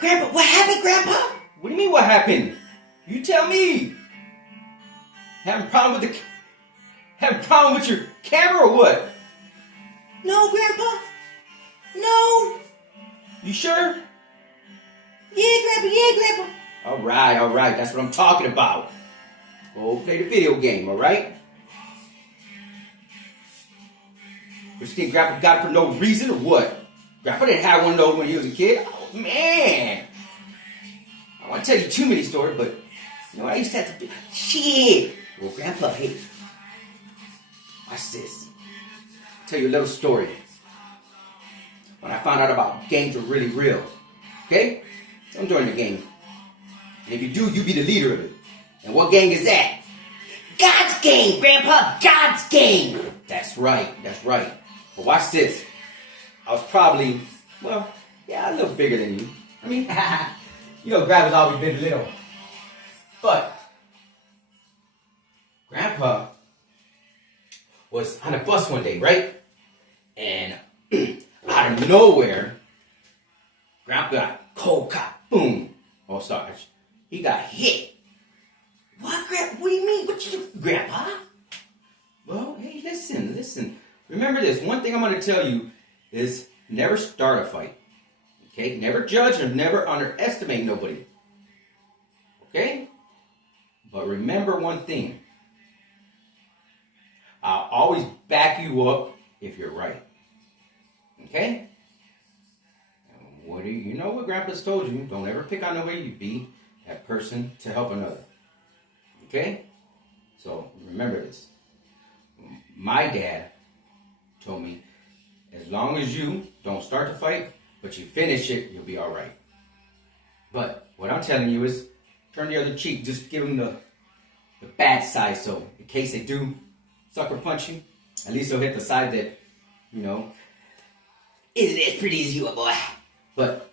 Grandpa, what happened, Grandpa? What do you mean what happened? You tell me. Having a problem with your camera or what? No, Grandpa. No. You sure? Yeah, Grandpa. All right, that's what I'm talking about. Go play the video game, all right? But you think Grandpa got it for no reason or what? Grandpa didn't have one of those when he was a kid. Oh, man. I don't want to tell you too many stories, but you know what I used to have to do? Shit. Well, Grandpa, hey, watch this. I'll tell you a little story. When I found out about gangs were really real. Okay? Don't join the gang. And if you do, you be the leader of it. And what gang is that? God's gang, Grandpa. God's gang. That's right. But watch this. I was probably, well, yeah, a little bigger than you. I mean, you know, Grandpa's always been little. But Grandpa was on a bus one day, right? And out of nowhere, Grandpa got cold cock, boom. Oh, sorry. He got hit. What, Grandpa? What do you mean? What you do, Grandpa? Well, hey, listen. Remember this. One thing I'm going to tell you is never start a fight. Okay? Never judge and never underestimate nobody. Okay? But remember one thing. I'll always back you up if you're right. Okay? What do you know what Grandpa's told you? Don't ever pick on nobody. You be that person to help another. Okay? So remember this. My dad told me, as long as you don't start the fight, but you finish it, you'll be all right. But what I'm telling you is, turn the other cheek. Just give them the bad side. So in case they do sucker punch you, at least they'll hit the side that, you know, isn't as pretty as you, boy. But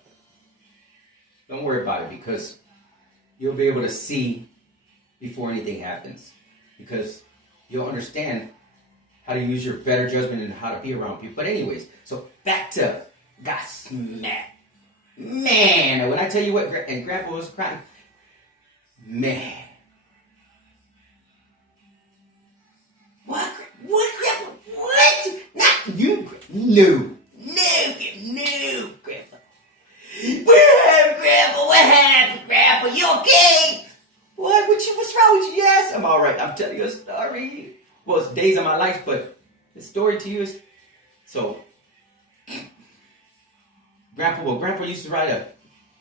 don't worry about it, because you'll be able to see before anything happens. Because you'll understand how to use your better judgment and how to be around people. But anyways, so back to got smacked. Man, when I tell you what, and Grandpa was crying. Man. What, Grandpa? What? Not you. No. No, Grandpa. What happened, Grandpa? You okay? What's wrong with you? Yes, I'm all right. I'm telling you a story. Well, it's days of my life, but the story to you is, so, Grandpa used to ride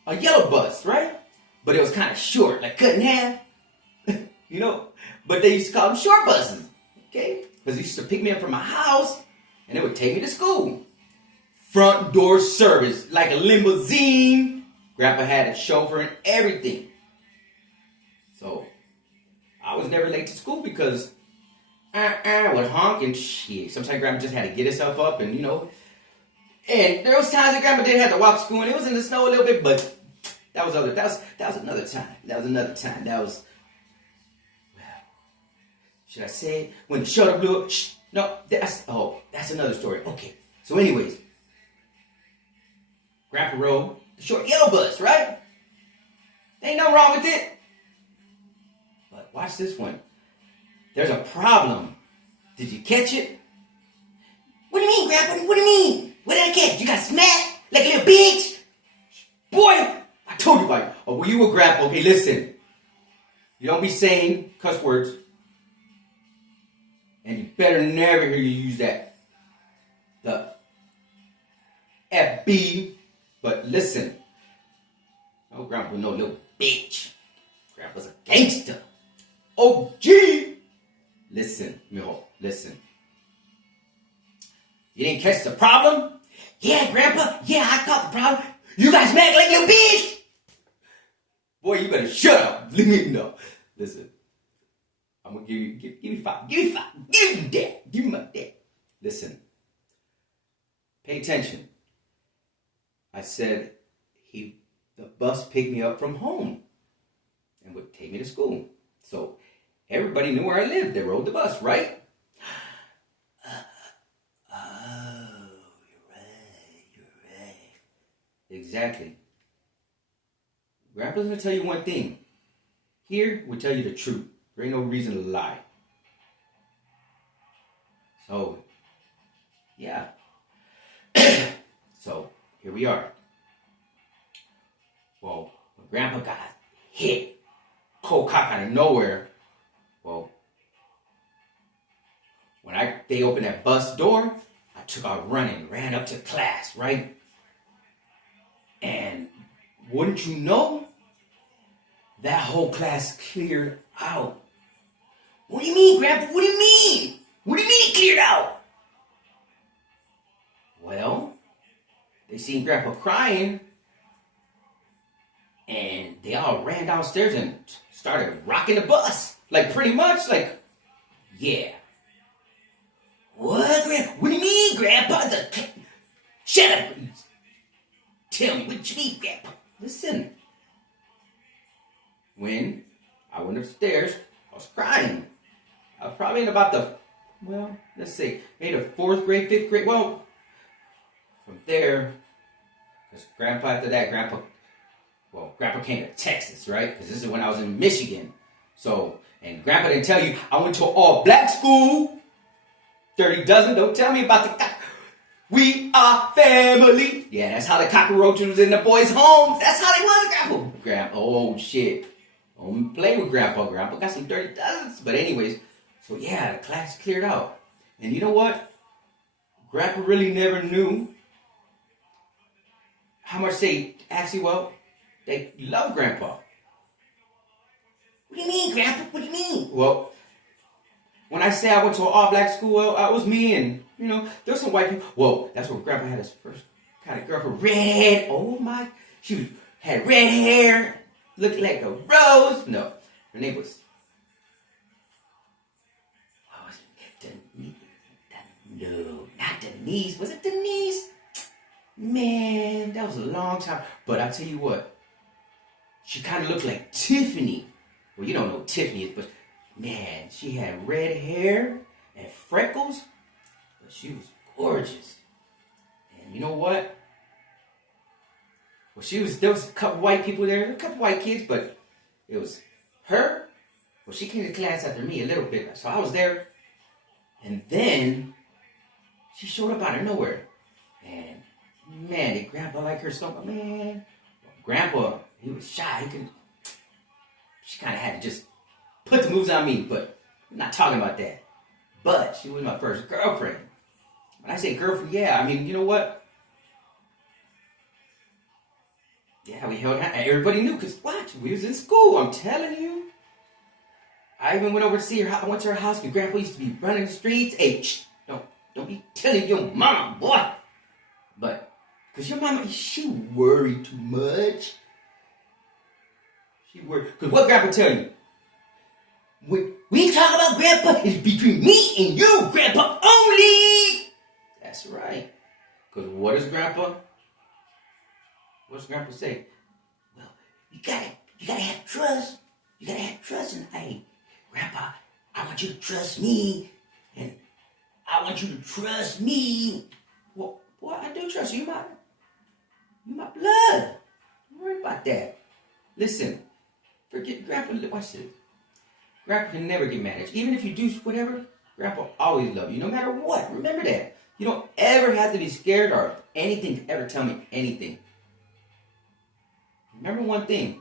a yellow bus, right? But it was kind of short, like cut in half, you know? But they used to call them short buses, okay? Because he used to pick me up from my house, and it would take me to school. Front door service, like a limousine. Grandpa had a chauffeur and everything. So, I was never late to school because would honk and shit. Sometimes Grandma just had to get herself up and, you know. And there was times that Grandma did have to walk to school and it was in the snow a little bit, but that was another time. That was, well, should I say it? When the shutter blew up? Shh, no, that's another story. Okay, so anyways, Grandpa rode the short yellow bus, right? Ain't nothing wrong with it. But watch this one. There's a problem. Did you catch it? What do you mean, Grandpa? What do you mean? What did I catch? You got smacked like a little bitch? Boy, I told you about it. Oh, well, you were Grandpa. Okay, listen. You don't be saying cuss words. And you better never hear you use that. The FB. But listen. No, Grandpa, no little bitch. Grandpa's a gangster. OG. Listen, mijo, listen. You didn't catch the problem? Yeah, Grandpa. Yeah, I caught the problem. You got smacked like a little bitch. Boy, you better shut up. Leave me know. Listen. I'm gonna give me five. Give me five. Give me that. Give me my that. Listen. Pay attention. I said the bus picked me up from home and would take me to school. So everybody knew where I lived. They rode the bus, right? You're right. Exactly. Grandpa's gonna tell you one thing. Here, we'll tell you the truth. There ain't no reason to lie. So, yeah. So, here we are. Well, when Grandpa got hit, cold cock out of nowhere, well, when they opened that bus door, I took out running, ran up to class, right? And wouldn't you know, that whole class cleared out. What do you mean, Grandpa? What do you mean? What do you mean it cleared out? Well, they seen Grandpa crying, and they all ran downstairs and started rocking the bus. Like, pretty much, like, yeah. What, Grandpa? What do you mean, Grandpa? Shut up. Tell me, what you mean, Grandpa? Listen. When I went upstairs, I was crying. I was probably in about let's say, maybe the 4th grade, 5th grade. Well, from there, because after that, Grandpa came to Texas, right? Because this is when I was in Michigan. So, and Grandpa didn't tell you, I went to an all-black school. Dirty dozen, don't tell me about the we are family. Yeah, that's how the cockroaches was in the boys' homes. That's how they was, Grandpa. Oh, shit. Don't play with Grandpa. Grandpa got some dirty dozens. But anyways, so yeah, the class cleared out. And you know what? Grandpa really never knew how much they love Grandpa. What do you mean, Grandpa? What do you mean? Well, when I say I went to an all-black school, well, I was me and, there were some white people. Well, that's where Grandpa had his first kind of girlfriend. Red. Oh, my. She had red hair. Looked like a rose. No. Her name was... What was it? No, not Denise. Was it Denise? Man, that was a long time. But I tell you what. She kind of looked like Tiffany. Well, you don't know who Tiffany is, but... Man, she had red hair and freckles, but she was gorgeous. And you know what? Well, there was a couple white people there, a couple white kids, but it was her. Well, she came to class after me a little bit, so I was there. And then she showed up out of nowhere. And man, did Grandpa like her so much? Man, Grandpa, he was shy. She kind of had to just put the moves on me, but I'm not talking about that. But she was my first girlfriend. When I say girlfriend, yeah, I mean, you know what? Yeah, we held hands. Everybody knew, because what? We was in school, I'm telling you. I even went over to see her. I went to her house, because Grandpa used to be running the streets. Hey, don't be telling your mama, boy. But, because your mama, she worried too much. She worried. Because what Grandpa tell you? When we talk about Grandpa, it's between me and you, Grandpa, only. That's right. Because what does Grandpa say? Well, you gotta have trust. You gotta have trust. And hey, Grandpa, I want you to trust me. And I want you to trust me. Well, boy, I do trust you. You're my blood. Don't worry about that. Listen, forget Grandpa. Watch this. Grandpa can never get mad at you. Even if you do whatever, Grandpa always love you, no matter what. Remember that. You don't ever have to be scared or anything to ever tell me anything. Remember one thing.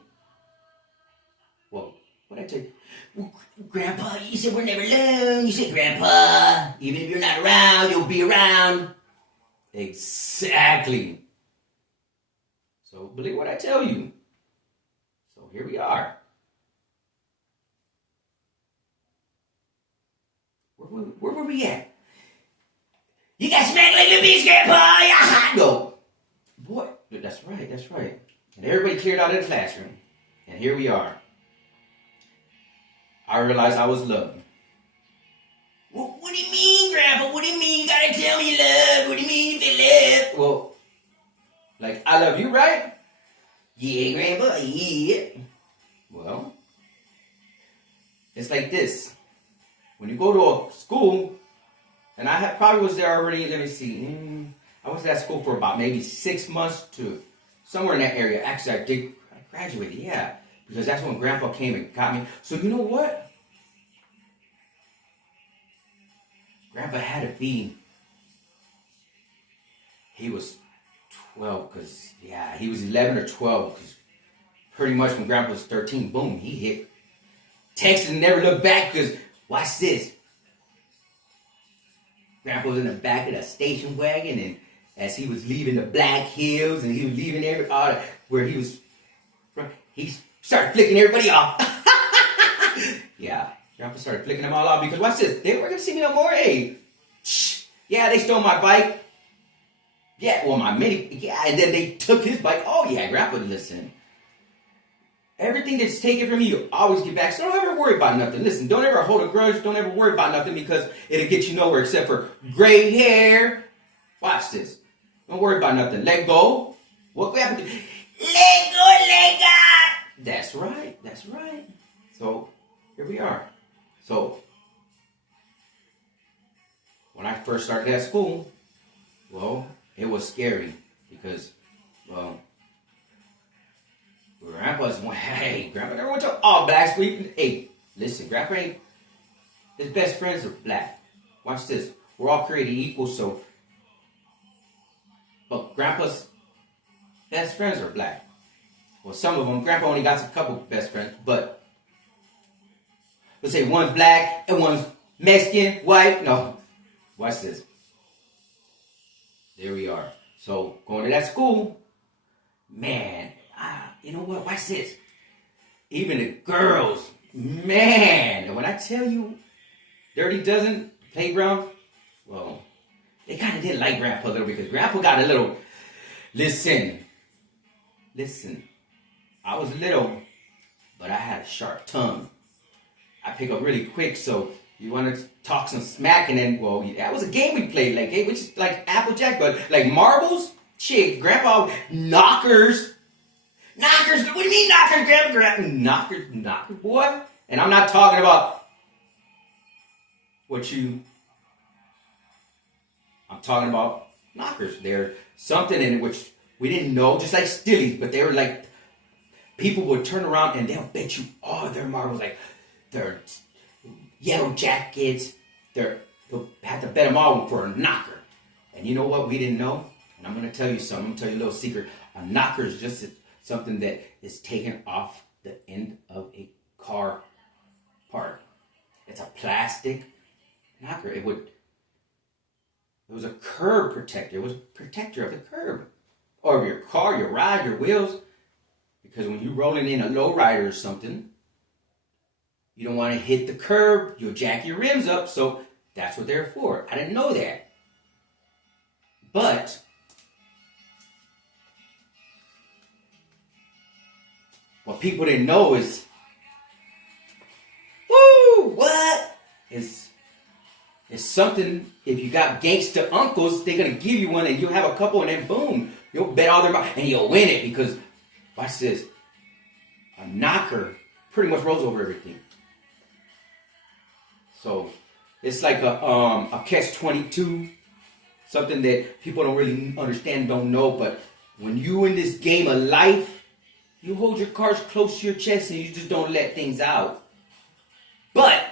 Well, what I tell you? Well, Grandpa, you said we're never alone. You said, Grandpa, even if you're not around, you'll be around. Exactly. So believe what I tell you. So here we are. Where were we at? You got smacked like the bitch, Grandpa. Yeah. No. Boy, that's right. And everybody cleared out of the classroom. And here we are. I realized I was loved. Well, what do you mean, Grandpa? What do you mean? You gotta tell me you love. What do you mean you feel love? Well, like, I love you, right? Yeah, Grandpa, yeah. Well, it's like this. When you go to a school, and probably was there already, let me see. I was at that school for about maybe 6 months to somewhere in that area. Actually, I graduated, yeah. Because that's when Grandpa came and got me. So you know what? Grandpa had to be, he was 12, because, yeah, he was 11 or 12, because pretty much when Grandpa was 13, boom, he hit Texas and never looked back, because, watch this. Grandpa was in the back of the station wagon, and as he was leaving the Black Hills, and he was leaving where he was from, he started flicking everybody off. Yeah, Grandpa started flicking them all off, because watch this, they weren't going to see me no more, hey. Yeah, they stole my bike. Yeah, well, my mini, yeah, and then they took his bike. Oh, yeah, Grandpa, listen. Everything that's taken from you always get back. So don't ever worry about nothing. Listen, don't ever hold a grudge. Don't ever worry about nothing because it'll get you nowhere except for gray hair. Watch this. Don't worry about nothing. Let go. What happened? Let go, let go. That's right. That's right. So here we are. So when I first started at school, well, it was scary because, well, Grandpa's went, hey, Grandpa never went to all black school. Hey, listen, Grandpa ain't, his best friends are black. Watch this. We're all created equal, so, but Grandpa's best friends are black. Well, some of them, Grandpa only got a couple best friends, but let's say one's black and one's Mexican, white. No, watch this. There we are. So, going to that school, man, you know what? Watch this. Even the girls, man. And when I tell you, Dirty Dozen playground, well, they kind of didn't like Grandpa a little because Grandpa got a little. Listen. I was little, but I had a sharp tongue. I pick up really quick, so you want to talk some smack, and then, well, that was a game we played, like, hey, which is like Applejack, but like marbles. Shit, Grandpa, knockers. Knockers, what do you mean knockers, Grandpa? Knockers, boy. And I'm not talking about I'm talking about knockers. They're something in which we didn't know, just like Stillies, but they were like, people would turn around and they'll bet you all their marbles, like their yellow jackets, they'll have to bet them all for a knocker. And you know what we didn't know? And I'm going to tell you something. I'm going to tell you a little secret. A knocker is just something that is taken off the end of a car part. It's a plastic knocker. It was a curb protector. It was a protector of the curb. Or of your car, your ride, your wheels. Because when you're rolling in a lowrider or something, you don't want to hit the curb. You'll jack your rims up. So that's what they're for. I didn't know that. But what people didn't know is, is something, if you got gangster uncles, they're going to give you one and you'll have a couple and then boom, you'll bet all their money and you'll win it because, watch this, a knocker pretty much rolls over everything. So it's like a catch-22, something that people don't really understand, don't know, but when you in this game of life, you hold your cards close to your chest and you just don't let things out. But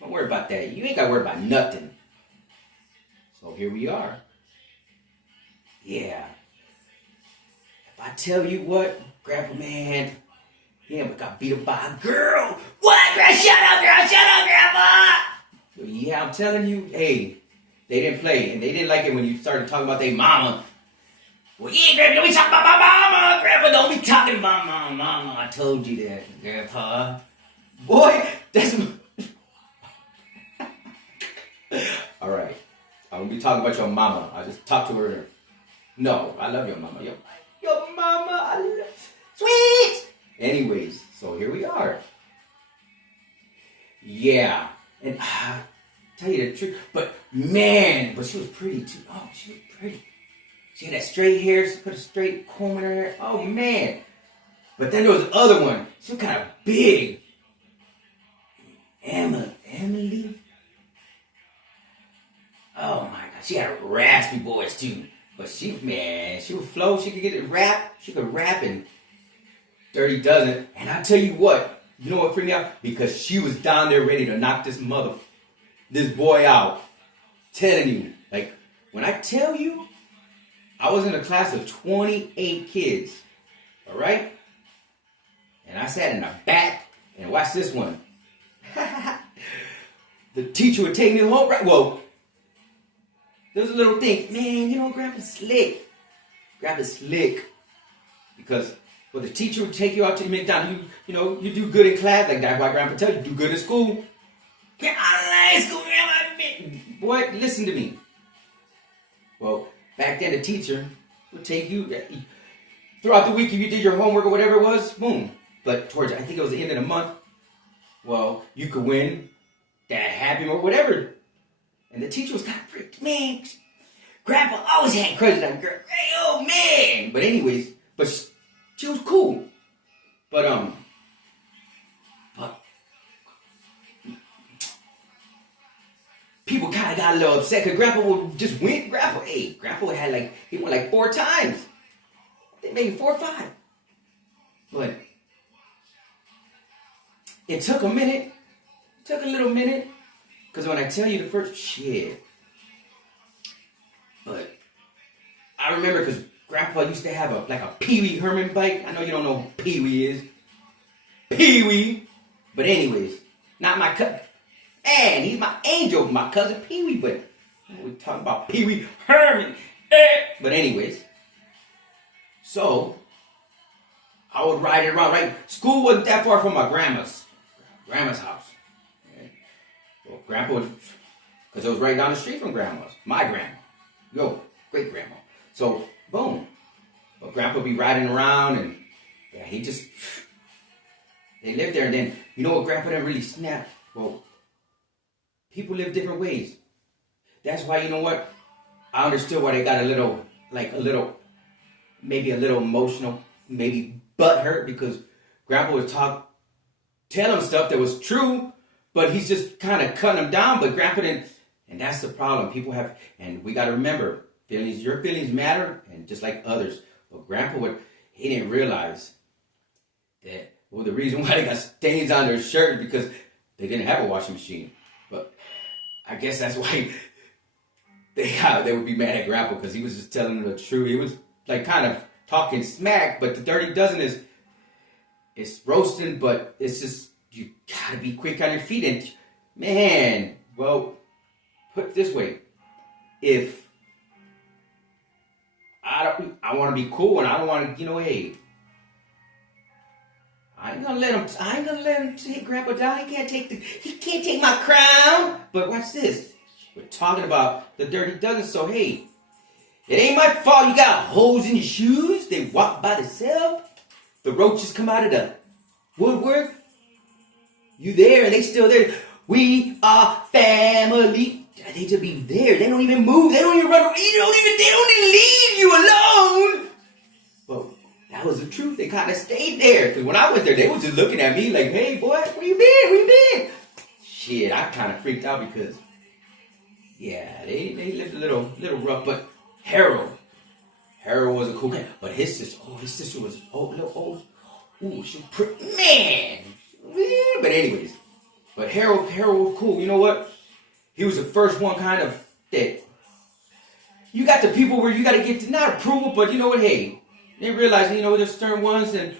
don't worry about that. You ain't got to worry about nothing. So here we are. Yeah. If I tell you what, Grandpa, man, yeah, but got beat up by a girl. What? Shut up, girl. Shut up, Grandpa. Yeah, I'm telling you, hey, they didn't play. And they didn't like it when you started talking about their mama. Well, yeah, Grandpa, don't be talking about my mama. Grandpa, don't be talking about my mama. I told you that, Grandpa. Boy, that's... All right. I won't be talking about your mama. I just talked to her. No, I love your mama. Your mama, I love... Sweet! Anyways, so here we are. Yeah. And tell you the truth, but man, but she was pretty too. Oh, she was pretty. She had that straight hair. She put a straight comb in her hair. Oh, man. But then there was the other one. She was kind of big. Emily? Oh, my God. She had a raspy voice, too. But she would flow. She could get it rap. She could rap and Dirty Dozen. And I tell you what, you know what freaked me out? Because she was down there ready to knock this boy out. Telling you, like, when I tell you, I was in a class of 28 kids. All right? And I sat in the back and watched this one. The teacher would take me home. Right? Well, there was a little thing. Man, you know, Grandpa's slick. Grandpa's slick. Because, well, the teacher would take you out to the McDonald's. You know, you do good in class. Like that's why Grandpa tells you, do good in school. Get out of school, Grandma. Boy, listen to me. Well, back then the teacher would take you throughout the week if you did your homework or whatever it was, boom. But towards, I think it was the end of the month, well, you could win that Happy Meal or whatever. And the teacher was kind of freaked. Man, Grandpa always had crush on girl. Hey, oh, man. But anyways, she was cool. But people kind of got a little upset because Grandpa would just win. Grandpa had he won like 4 times. They made 4 or 5. But it took a minute. Took a little minute. Because when I tell you the first shit. But I remember because Grandpa used to have a Pee Wee Herman bike. I know you don't know who Pee Wee is. Pee Wee. But anyways, not my cut. Man, he's my angel, my cousin Pee Wee, but we're talking about Pee Wee Herman. But anyways, so I would ride it around, right? School wasn't that far from my grandma's house. Okay? Well, Grandpa would, because it was right down the street from grandma's, my grandma, great grandma. So, boom. But Grandpa would be riding around and yeah, they lived there. And then, you know what Grandpa didn't really snap? Well, people live different ways. That's why, you know what? I understood why they got maybe a little emotional, maybe butthurt, because Grandpa would tell him stuff that was true, but he's just kind of cutting them down, but Grandpa didn't. And that's the problem. People have, and we got to remember, your feelings matter, and just like others. But Grandpa he didn't realize that, well, the reason why they got stains on their shirt is because they didn't have a washing machine. But I guess that's why they would be mad at Grandpa, because he was just telling them the truth. He was like kind of talking smack, but the Dirty Dozen it's roasting, but it's just, you gotta be quick on your feet. And man, well, put it this way, if I want to be cool and I don't want to, hey, I ain't gonna let him take Grandpa down. He can't take my crown. But watch this. We're talking about the Dirty Dozen. So hey, it ain't my fault you got holes in your shoes. They walk by themselves. The roaches come out of the woodwork. You there and they still there. We are family. They just be there. They don't even move. They don't even run. They don't even leave you alone. Well, that was the truth. They kind of stayed there. Because when I went there, they was just looking at me like, hey, boy, where you been? Where you been? Shit, I kind of freaked out because, yeah, they lived a little rough. But Harold was a cool guy. But his sister was a little old. Ooh, she was pretty, man. But anyways, but Harold was cool. You know what? He was the first one kind of that. You got the people where you got to get to not approval, but you know what? Hey, they realize, there's certain ones, and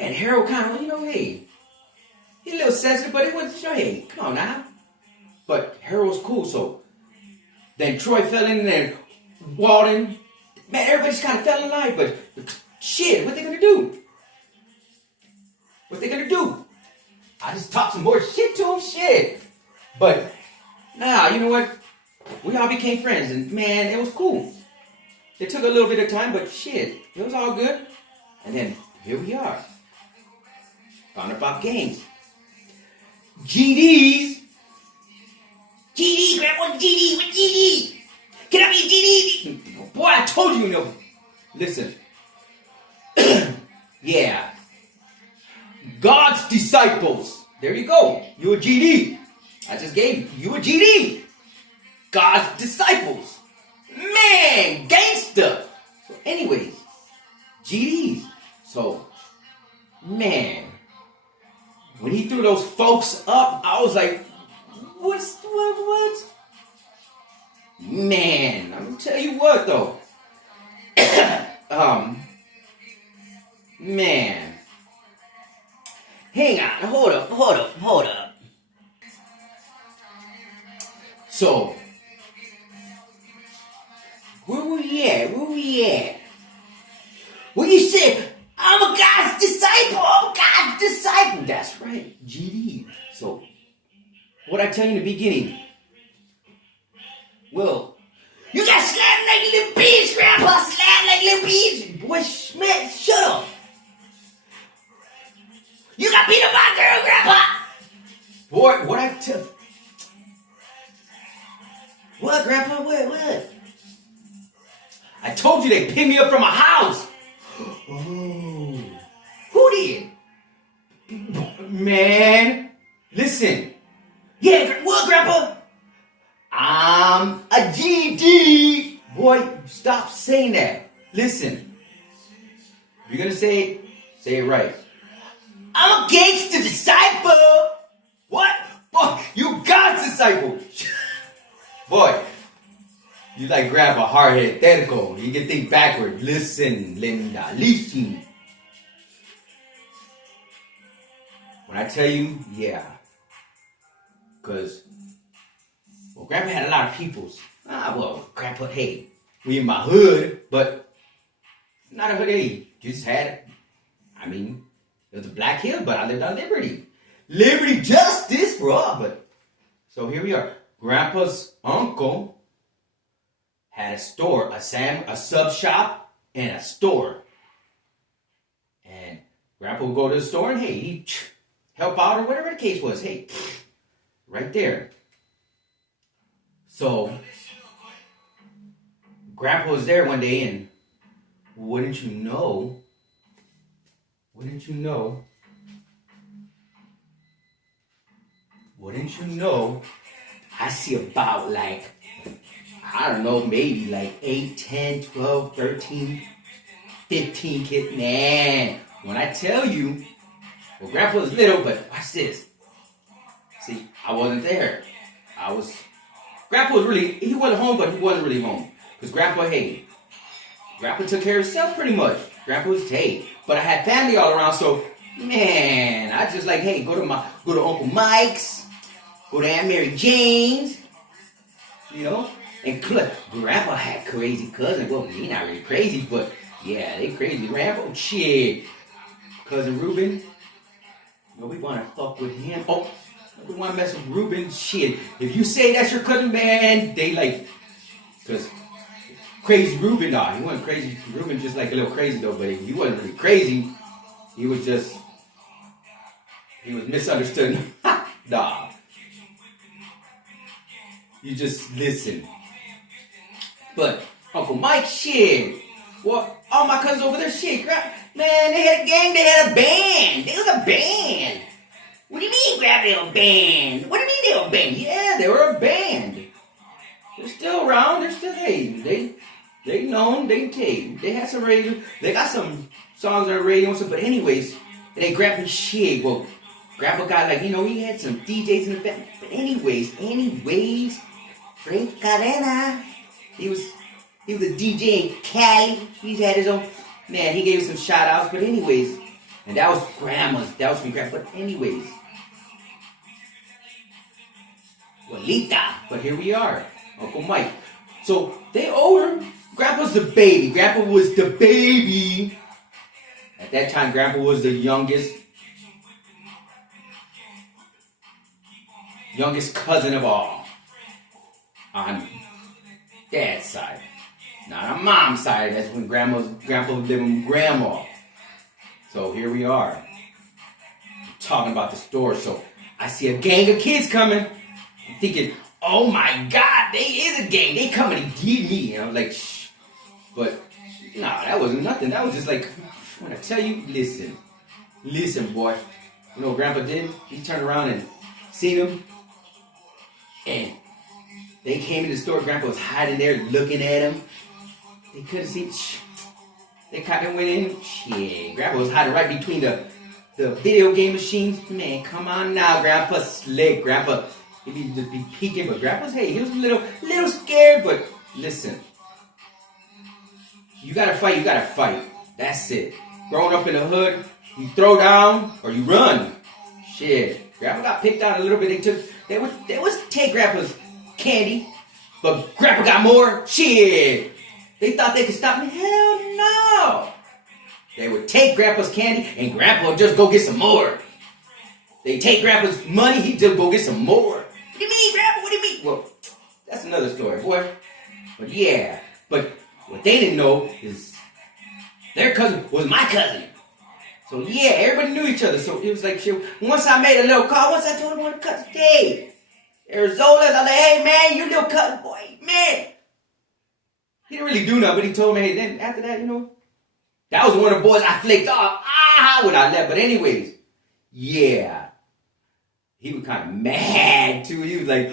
Harold kind of, hey, he's a little sensitive, but it wasn't sure. Hey, come on now. But Harold was cool, so then Troy fell in, and then Walden, man, everybody's kind of fell in line, but shit, what they gonna do? I just talked some more shit to him, shit. But, nah, you know what? We all became friends, and man, it was cool. It took a little bit of time, but shit, it was all good. And then, here we are. Found about games. GDs. GD, grab one GD, with GD. Get up here, GD. Boy, I told you, Listen. Yeah. God's disciples. There you go. You a GD. I just gave you a GD. God's disciples. Man, gangster. So anyways, GDs. So, man, when he threw those folks up, I was like, what? Man, I'm gonna tell you what though. Man. Hang on, hold up. So, where we at? Well, you said, I'm a God's disciple. That's right, GD. So, what I tell you in the beginning? Well, you got slapped like a little bitch, Grandpa. Slapped like a little bitch. Boy, Schmidt, shut up. You got beat up by a girl, Grandpa. Boy, what I tell... What, Grandpa? What? I told you they picked me up from a house. Oh. Who did? Man, listen. Yeah, what, Grandpa? I'm a GD. Boy, stop saying that. Listen. If you're gonna say it right. I'm a gangster disciple. What? Boy, you God's disciple. Boy, you like grab a hard-headed theoretical. You can think backward. Listen, Linda. Listen. When I tell you, yeah. Because, well, Grandpa had a lot of peoples. Grandpa, hey, we in my hood, but not a hood, hey. Just had, it was a Black Hill, but I lived on Liberty. Liberty justice for all, but. So here we are. Grandpa's uncle had a store, a sub shop, and a store. And Grandpa would go to the store and, hey, he'd help out or whatever the case was. Hey, right there. So, Grandpa was there one day and wouldn't you know, I see about like, I don't know, maybe like 8, 10, 12, 13, 15 kids. Man, when I tell you, well, Grandpa was little, but watch this. See, I wasn't there. Grandpa he wasn't home, but he wasn't really home. Because Grandpa took care of himself pretty much. Grandpa was, but I had family all around, so, man, I just like, go to Uncle Mike's, go to Aunt Mary Jane's, and Grandpa had crazy cousins. Well, he not really crazy, but, yeah, they crazy. Grandpa, shit. Cousin Ruben, we want to fuck with him. Oh, we want to mess with Ruben. Shit. If you say that's your cousin, man, they like, because crazy Ruben, nah, he wasn't crazy. Ruben just like a little crazy though, but he wasn't really crazy. He was misunderstood. Nah. You just listen. But Uncle Mike, shit. Well, all my cousins over there, shit. Man, they had a gang, they had a band. They was a band. What do you mean, Grab, they were a band? What do you mean they were a band? Yeah, they were a band. They're still around. They're still, they known, they had some radio. They got some songs on the radio and stuff. But anyways, they grabbed his shit. Well, Grandpa got like, he had some DJs in the band. But anyways, Frank Cadena, he was a DJ in Cali. He had his own, man, he gave some shout outs. But anyways, and that was from Grandpa. But anyways, Walita. But here we are, Uncle Mike. So they older. Grandpa's the baby. Grandpa was the baby. At that time, Grandpa was the youngest cousin of all. On Dad's side. Not on Mom's side. That's when Grandpa was living with Grandma. So here we are. Talking about the store. So I see a gang of kids coming. I'm thinking, oh my God, they is a gang. They coming to get me. And I was like, shh. But, nah, that wasn't nothing. That was just like, when I tell you, listen, boy. You know what Grandpa did? He turned around and seen them. And they came in the store. Grandpa was hiding there looking at him. They couldn't see. They kind of went in. Shit, Grandpa was hiding right between the video game machines. Man, come on now, Grandpa slick. Grandpa, he'd just be peeking, but Grandpa's, hey, he was a little scared, but listen. You gotta fight, That's it. Growing up in the hood, you throw down or you run. Shit. Grandpa got picked out a little bit. They would take Grandpa's candy, but Grandpa got more. Shit. They thought they could stop me. Hell no. They would take Grandpa's candy and Grandpa would just go get some more. They take Grandpa's money, he'd just go get some more. What do you mean, Grandpa? What do you mean? Well, that's another story, boy. But yeah, but what they didn't know is their cousin was my cousin. So yeah, everybody knew each other. So it was like, shit. Once I made a little call, once I told him I want to cut the day. Arizona, I was like, hey man, you little cousin boy, man. He didn't really do nothing, but he told me, hey, then after that, that was one of the boys I flaked off. When I left. But anyways, yeah. He was kind of mad too. He was like,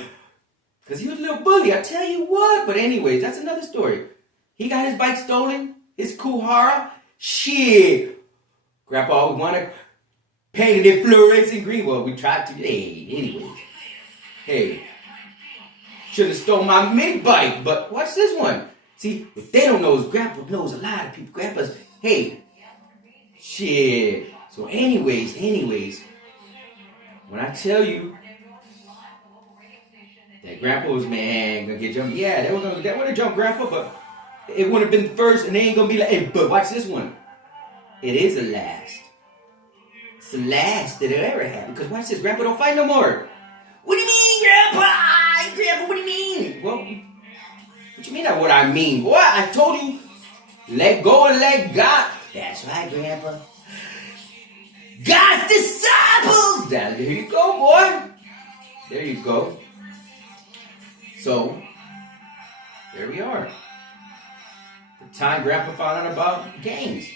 because he was a little bully, I tell you what. But anyways, that's another story. He got his bike stolen, his Kuhara. Shit. Grandpa always wanted painted it fluorescent green. Well, we tried to. Hey, anyways. Hey. Shouldn't have stole my mini bike. But watch this one. See, what they don't know is Grandpa knows a lot of people. Grandpa's, hey. Shit. So anyways. When I tell you that Grandpa was, man, gonna get jumped. Yeah, they would have jumped Grandpa, but it wouldn't have been first, and they ain't gonna be like, hey, but watch this one. It is the last. It's the last that it ever had. Because watch this, Grandpa don't fight no more. What do you mean, Grandpa? Grandpa, what do you mean? Well, what you mean by what I mean? Boy, I told you, let go and let God. That's right, Grandpa. God's disciples. There you go, boy. There you go. So, there we are. The time Grandpa found out about gangs.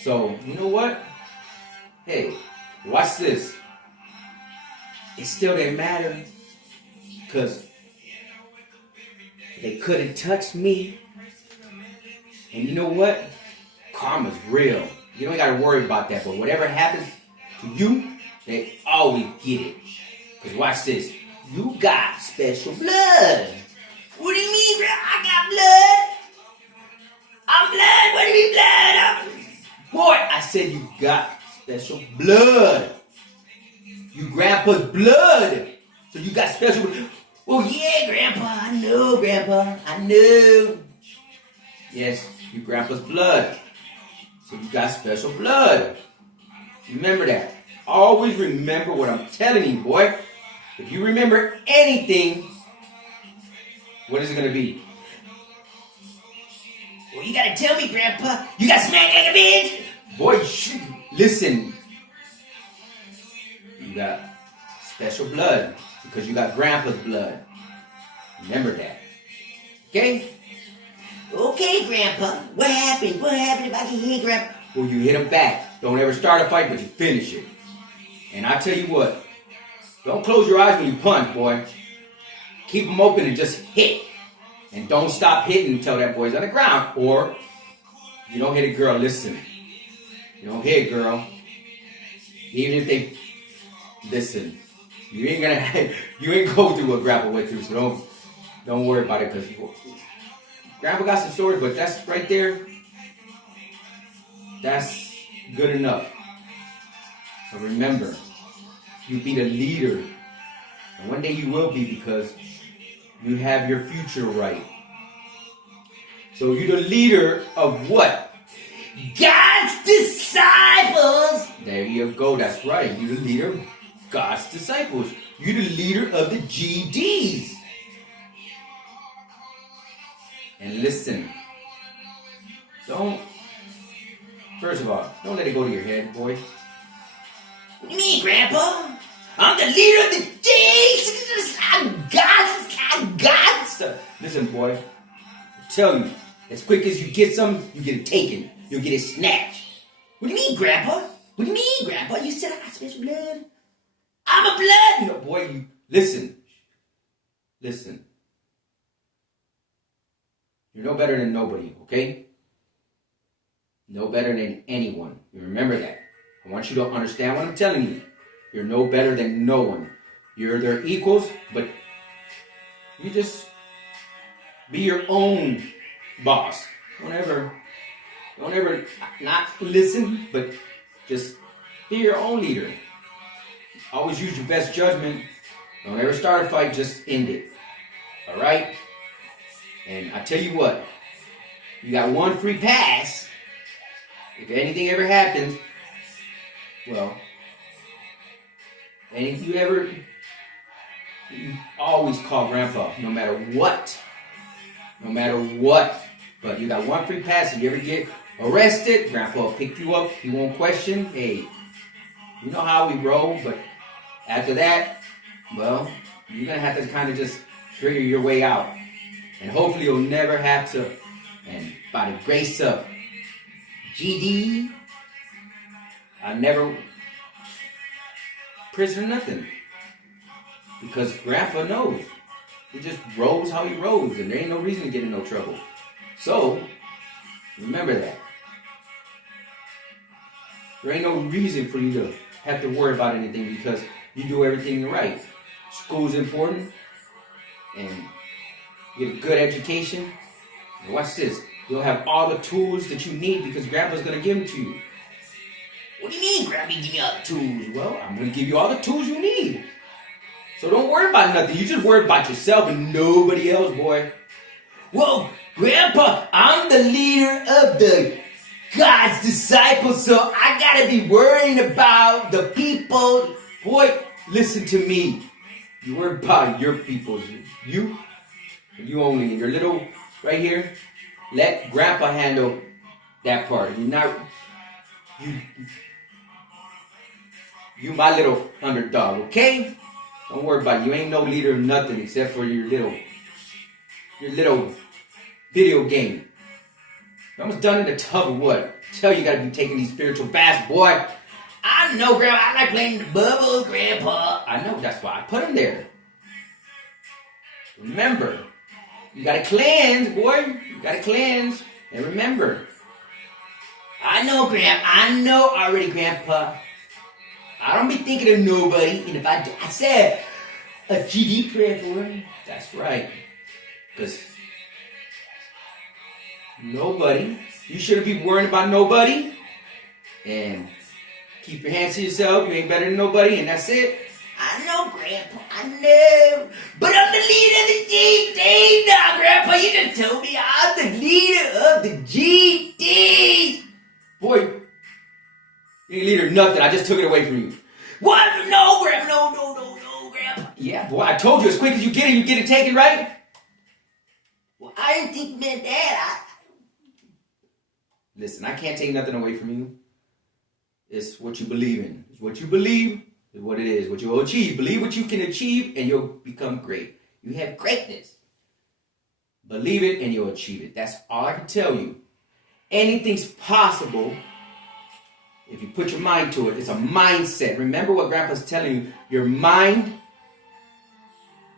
So, you know what? Hey, watch this. It still didn't matter because they couldn't touch me. And you know what? Karma's real. You don't got to worry about that. But whatever happens to you, they always get it. Because watch this. You got special blood. What do you mean, bro? I got blood. I'm blood. What do you mean blood? Boy, I said you got special blood. You Grandpa's blood. So you got special blood. Well, yeah, Grandpa. I know, Grandpa. I know. Yes, you Grandpa's blood. So you got special blood. Remember that. Always remember what I'm telling you, boy. If you remember anything, what is it going to be? Well, you got to tell me, Grandpa. You got smacked like a bitch. Boy, listen. You got special blood because you got Grandpa's blood. Remember that. Okay? Okay, Grandpa. What happened? What happened if I can hit Grandpa? Well, you hit him back. Don't ever start a fight, but you finish it. And I tell you what, don't close your eyes when you punch, boy. Keep them open and just hit. And don't stop hitting until that boy's on the ground. Or you don't hit a girl. Listen. You don't hit a girl. Even if they listen. You ain't go through what Grandpa went through, so don't worry about it, because Grandpa got some stories, but that's right there. That's good enough. So remember, you be the leader. And one day you will be, because you have your future right. So you're the leader of what? God's disciples. There you go. That's right. You're the leader of God's disciples. You're the leader of the GDs. And listen. First of all, don't let it go to your head, boy. What do you mean, Grandpa? I'm the leader of the G's. I got. Listen, boy. I tell you, as quick as you get something, you get it taken. You'll get it snatched. What do you mean, Grandpa? What do you mean, Grandpa? You said I got special blood. I'm a blood. No, boy, you listen. Listen. You're no better than nobody, okay? No better than anyone. You remember that. I want you to understand what I'm telling you. You're no better than no one. You're their equals, but you just be your own boss. Don't ever not listen, but just be your own leader. Always use your best judgment. Don't ever start a fight, just end it. All right? And I tell you what, you got one free pass. If anything ever happens, well, and if you always call Grandpa, no matter what. No matter what. But you got one free pass. If you ever get arrested, Grandpa will pick you up. He won't question. Hey, you know how we roll, but after that, well, you're going to have to kind of just figure your way out. And hopefully you'll never have to. And by the grace of GD, I never prison or nothing. Because Grandpa knows. He just rolls how he rolls, and there ain't no reason to get in no trouble. So, remember that. There ain't no reason for you to have to worry about anything because you do everything right. School's important, and you get a good education. And watch this. You'll have all the tools that you need because Grandpa's going to give them to you. What do you mean, Grandpa, give me all the tools? Well, I'm going to give you all the tools you need. So don't worry about nothing. You just worry about yourself and nobody else, boy. Whoa, Grandpa, I'm the leader of the God's disciples, so I gotta be worrying about the people. Boy, listen to me. You worry about your people. You only. Your little, right here, let Grandpa handle that part. You're not, you my little underdog, okay? Don't worry about it. You ain't no leader of nothing except for your little video game. You almost done in the tub or what? Tell you gotta be taking these spiritual baths, boy. I know, Grandpa. I like playing the bubbles, Grandpa. I know, that's why I put them there. Remember, you gotta cleanse, boy. You gotta cleanse. And remember. I know, Grandpa. I know already, Grandpa. I don't be thinking of nobody, and if I do, I said a GD prayer for him. That's right. Because nobody, you shouldn't be worrying about nobody. And keep your hands to yourself. You ain't better than nobody, and that's it. I know, Grandpa. I know. But I'm the leader of the GD now, Grandpa. You just told me I'm the leader of the GD. Boy, you ain't leader of nothing. I just took it away from you. What? No, Grandpa. No, Grandpa. Yeah, boy, I told you as quick as you get it taken, right? Well, I didn't think you meant that. Listen, I can't take nothing away from you. It's what you believe in. It's what you believe is what it is. What you'll achieve. Believe what you can achieve and you'll become great. You have greatness. Believe it and you'll achieve it. That's all I can tell you. Anything's possible if you put your mind to it. It's a mindset. Remember what Grandpa's telling you. Your mind,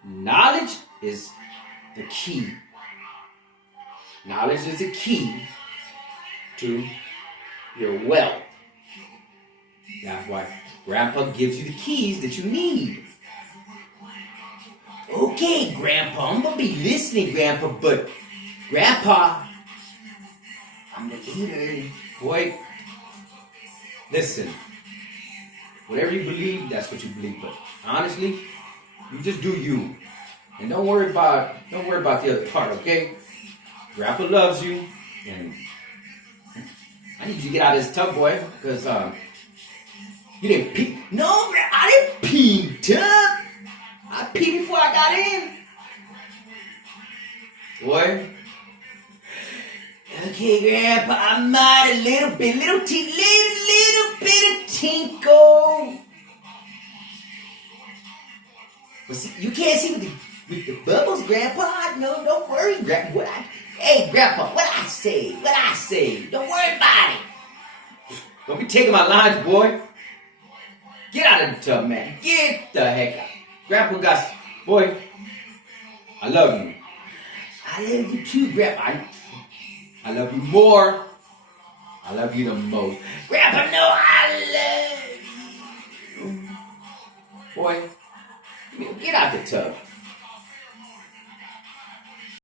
knowledge is the key. Knowledge is the key to your wealth. That's why Grandpa gives you the keys that you need. Okay, Grandpa, I'm gonna be listening, Grandpa, but Grandpa, I'm the leader. Boy, listen. Whatever you believe, that's what you believe. But honestly, you just do you. And don't worry about the other part, okay? Grandpa loves you, and I need you to get out of this tub, boy, because you didn't pee. No, Grandpa, I didn't pee in the tub. I peed before I got in. Boy. Okay, Grandpa, I might a little bit of tinkle. But see, you can't see with the bubbles, Grandpa. No, don't worry, Grandpa. Hey, Grandpa, what I say? Don't worry about it. Don't be taking my lines, boy. Get out of the tub, man. Get the heck out. Grandpa boy, I love you. I love you too, Grandpa. I love you more I love you the most. Grandpa, no, I love you. Boy, get out the tub.